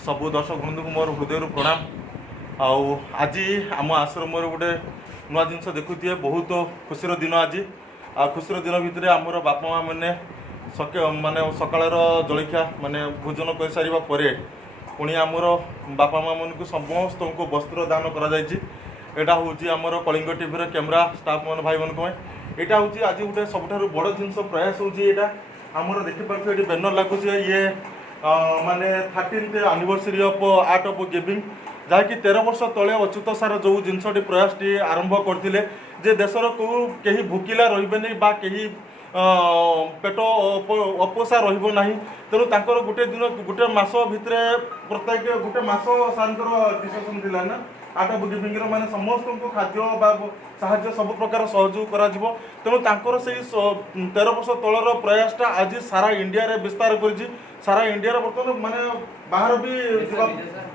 सबु दर्शक बंधु को मोर हृदय प्रणाम। आज आम आश्रम गोटे नुआ जिनस देखुए बहुत खुशीर दिन। आज आ खुशीर दिन भितर आमर बापा माँ मैंने माने सकाळ जलखिया माने भोजन कर सारा पर पुणी आमर बापा माँ मन को समस्त को वस्त्र दान करा हूँ आमर कलिंग टीवी कैमेरा स्टाफ मन भाई मन यहाँ हूँ आज गोटे सब बड़ जिन प्रयास होता आमर देखिपे ये बैनर लगुच ये माने 13th anniversary of art of giving जहाँकि 13 वर्ष तले अच्युत सार जो जिनसटी प्रयासटी आरंभ करते जे देशर को कहीं भूकिला रही कहीं पेट अपोषा रहा तेणु तांकर गोटे दिन गोटे मास भितर प्रत्येक गोटे मास सार डिसीजन थिला ना आर्ट ऑफ गिविंग माने समस्त को खाद्य साहाय्य सब प्रकार सहयोग करा जिवो। तेणु तांकर से 13 वर्ष तलर प्रयासटा आज सारा इंडिया रे विस्तार कर सारा इंडिया बर्तमान माने बाहर भी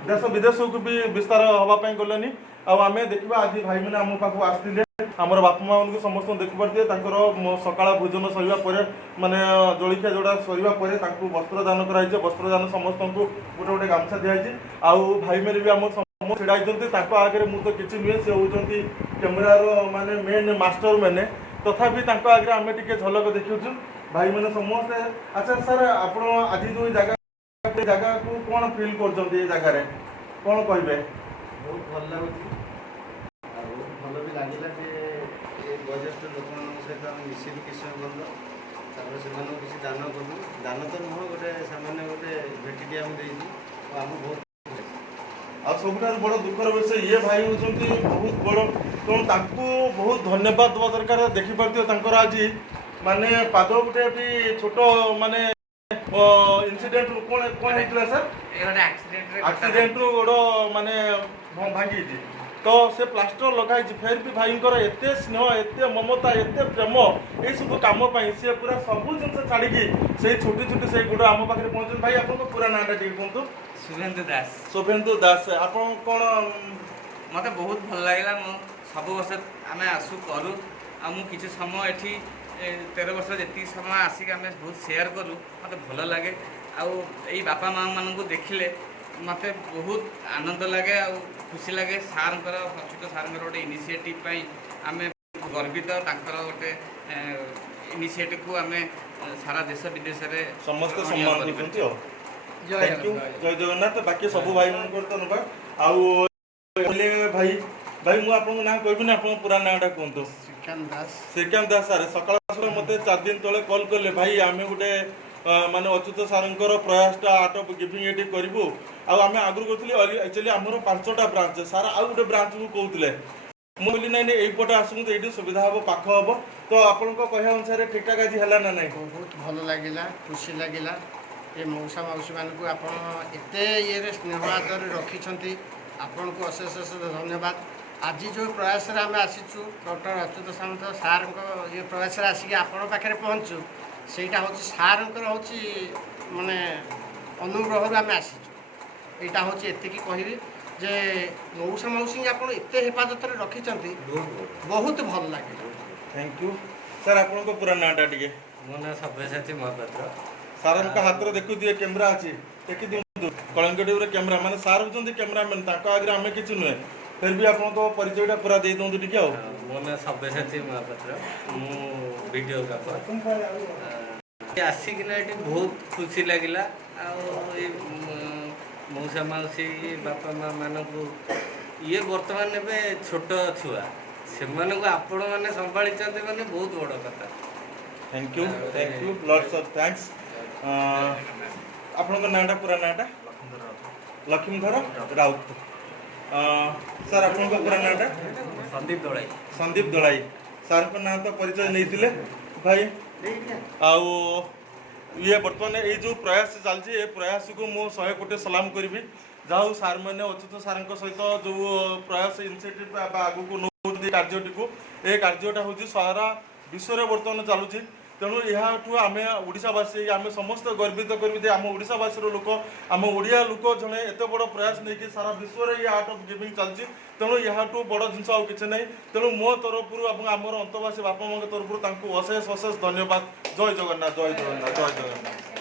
देश विदेश को भी विस्तार हाँपाई गलानी। आम देखा आज भाई मैंने आम पाक आसते आमर बापा माँ को समस्त देखिपारे सकाळ भोजन सरिया पर माने जलखिया जोड़ा सरिया पर वस्त्र दान कराई वस्त्र दान समस्त को गोटे गोटे गामछा दिखाई आउ भाई मेरे भी आम छिड़ा आगे मुझे किसी नुहे सी होती कैमेरार माने मेन मास्टर मैंने तथापि आगे आम टे झलक देखु भाई मैंने समस्ते। अच्छा सर आप आज जो जगह को कौन फिल कर जगह कौन कहे बहुत भल लगुच बहुत भल भी लगे जे वयोज्येष्ठ लोक सहित आम मिसिक किसी बंद से किसी दान कलु दान तो नुह गोटे सामान्य गोटे भेटी आम आम बहुत सब बड़ दुखर विषय ये भाई होती बहुत बड़ तेणु बहुत धन्यवाद देवा दरकार देखिपारे आज माने पाद गोटे भी छोट माने इनसीडेंट कौन कौन होता सर एक्सीडेंट रू गोड़ माने भांगी तो से प्लास्टर लगाई फिर भी भाई एत स्नेह एत ममता एत प्रेम ये सब कम सी पूरा सब जिन छाड़ी से छोटी छोटी से गोड़ आम पाखे पहुँचे भाई आप पूरा नाटा टे कहतु शुभेन्दु दास। शुभेन्दु दास आप कौन मत बहुत भल लगे सब वर्ष आम आसू करूँ कि समय ये 13 वर्ष जी समय आसिक आम बहुत सेयार करूँ मत भल लगे आई बापा माँ मान देखिले मत बहुत आनंद लगे आ खुशी लगे सार अच्युत सार गोटे इनिशिएटिव आम गर्वित गोटे इनिशिएटिव को आम सारा देश विदेश में समस्त सम्मान करते जय जगन्नाथ। बाकी सब भाई मन धन्यवाद आउ भाई भाई मुझे आपको ना कहबी आप पूरा नाटा कहतु श्रीकांत दास सारे सकाल मत 4 दिन तले कॉल कले भाई आम गोटे माने अच्युत सार प्रयासटा आर्ट ऑफ गिविंग ये करूँ आम आगुरी करी एक्चुअली आमर 5टा ब्रांच सारा आउ गोटे ब्रांच को कहते मुझे ना यहीपटे आसू ये सुविधा हम पाख हम तो आपण कह अनुसार ठीक ठाक आज है ना ना बहुत भल लगे खुशी लगे ये मौसा मौसी मानक आप ये स्नेह आदर रखी आपण को अशेष अशेष धन्यवाद। आज जो प्रयास आम आसीचु डॉक्टर अच्युत सामंत सार ये प्रयास आसिक आपण पाखे पहुँचु सेटा हूँ सार हूँ माने अनुग्रह आम आसीचु यहाँ हूँ एति कहबी जे मौसा मौसी आप एत हेफाजत रखी बहुत भल लगे। थैंक यू सर आपको पूरा नाटा टे मो ना सभ्यसाची महापात्र सार हाथ देखु दिए कैमेरा अच्छी देखी दिखाँ कलिंग टीवी कैमेरा माने सार होती कैमेरामैन आगे आम कि नुहे फिर भी आप परिचयटा पूरा दे दिखाँ टे मो ना सभ्यसाची महापात्र वीडियोग्राफर आसिकिना ये बहुत खुशी लगिला मौसा मौसी बापा माँ मानक ये बर्तमान एवं छोट छुआ से आपण मैंने संभाली माने बहुत बड़ कथा। Thank you lots of thanks. आपन नाटा पूरा नाटा लक्ष्मीधर राउत सर आपन पूरा नाटा संदीप दलाई सार को ना तो परिचय नहीं भाई आउ ये बर्तमान ये जो प्रयास चलती ये प्रयास को मु 100 कोटी सलाम करी जहाँ सार मैंने अच्युत सार सहित जो प्रयास इनिशिएटिव आगू को नौ कार्यटी को ये कार्यटा हूँ सारा विश्व में बर्तमान चलुची तेणु यहाँ आम ओडावासी आम समस्त गर्वित करी आम ओडावासी लोक आम ओडिया लोक जड़े एत बड़ प्रयास नहीं कि सारा विश्व में ये आर्ट ऑफ गिविंग चलती तेणु यहाँ बड़ जिनस आउ कि नहीं तेणु मो तरफ आमर अंतवासी बापा माँ तरफ अशेष अशेष धन्यवाद। जय जगन्नाथ जय जगन्नाथ जय जगन्नाथ।